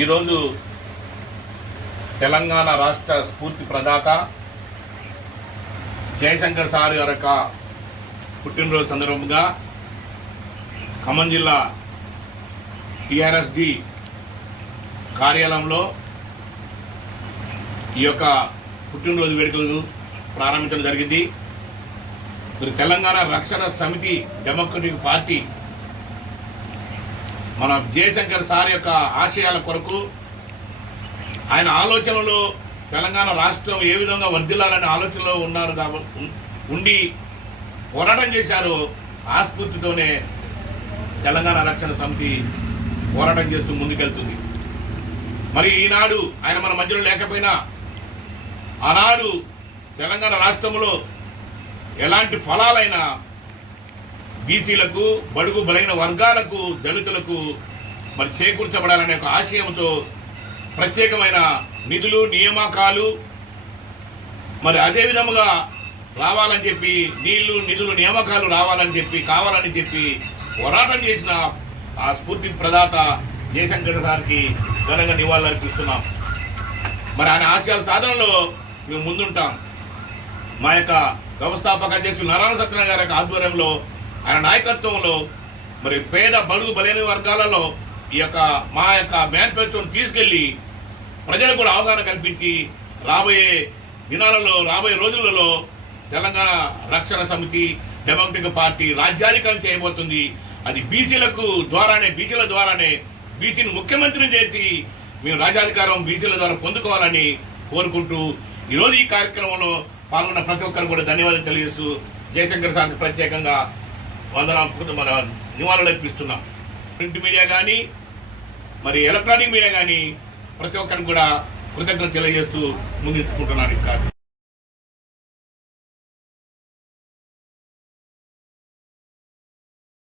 ఈరోజు తెలంగాణ రాష్ట్ర స్ఫూర్తి ప్రదాత జయశంకర్ సార్ గారి యొక్క పుట్టినరోజు సందర్భంగా ఖమ్మం జిల్లా టిఆర్ఎస్డి కార్యాలయంలో ఈ యొక్క పుట్టినరోజు వేడుకలు ప్రారంభించడం జరిగింది. మరి తెలంగాణ రక్షణ సమితి డెమోక్రటిక్ పార్టీ మన జయశంకర్ సార్ యొక్క ఆశయాల కొరకు ఆయన ఆలోచనలో తెలంగాణ రాష్ట్రం ఏ విధంగా వర్ధిల్లాలనే ఆలోచనలో ఉన్నారు కాబట్టి ఉండి పోరాటం చేశారో ఆ స్ఫూర్తితోనే తెలంగాణ రక్షణ సమితి పోరాటం చేస్తూ ముందుకెళ్తుంది. మరి ఈనాడు ఆయన మన మధ్యలో లేకపోయినా ఆనాడు తెలంగాణ రాష్ట్రంలో ఎలాంటి ఫలాలైనా బీసీలకు బడుగు బలైన వర్గాలకు దళితులకు మరి చేకూర్చబడాలనే ఒక ఆశయంతో ప్రత్యేకమైన నిధులు నియామకాలు మరి అదే విధముగా రావాలని చెప్పి నీళ్ళు నిధులు నియామకాలు రావాలని చెప్పి కావాలని చెప్పి పోరాటం చేసిన ఆ స్ఫూర్తి ప్రదాత జయశంకర్ గారికి ఘనంగా నివాళులర్పిస్తున్నాం మరి ఆయన ఆశయాల సాధనలో మేము ముందుంటాం. మా యొక్క వ్యవస్థాపక అధ్యక్షులు నారాయణ సత్యనారాయణ గారి ఆధ్వర్యంలో ఆయన నాయకత్వంలో మరి పేద బడుగు బలైన వర్గాలలో ఈ యొక్క మా యొక్క మేనిఫెస్టోని తీసుకెళ్ళి ప్రజలకు కూడా అవగాహన కల్పించి రాబోయే దినాలలో రాబోయే రోజులలో తెలంగాణ రక్షణ సమితి డెమోక్రటిక్ పార్టీ రాజ్యాధికారం చేయబోతుంది. అది బీసీలకు ద్వారానే బీసీల ద్వారానే బీసీని ముఖ్యమంత్రిని చేసి మేము రాజ్యాధికారం బీసీల ద్వారా పొందుకోవాలని కోరుకుంటూ ఈరోజు ఈ కార్యక్రమంలో పాల్గొన్న ప్రతి ఒక్కరు కూడా ధన్యవాదాలు తెలియజేస్తూ జయశంకర్ సార్కి ప్రత్యేకంగా వందనాలు మన నివాళులు అర్పిస్తున్నాం. ప్రింట్ మీడియా కానీ మరి ఎలక్ట్రానిక్ మీడియా కానీ ప్రతి ఒక్కరికి కూడా కృతజ్ఞత తెలియజేస్తూ ముందుకుంటున్నాను ఇంకా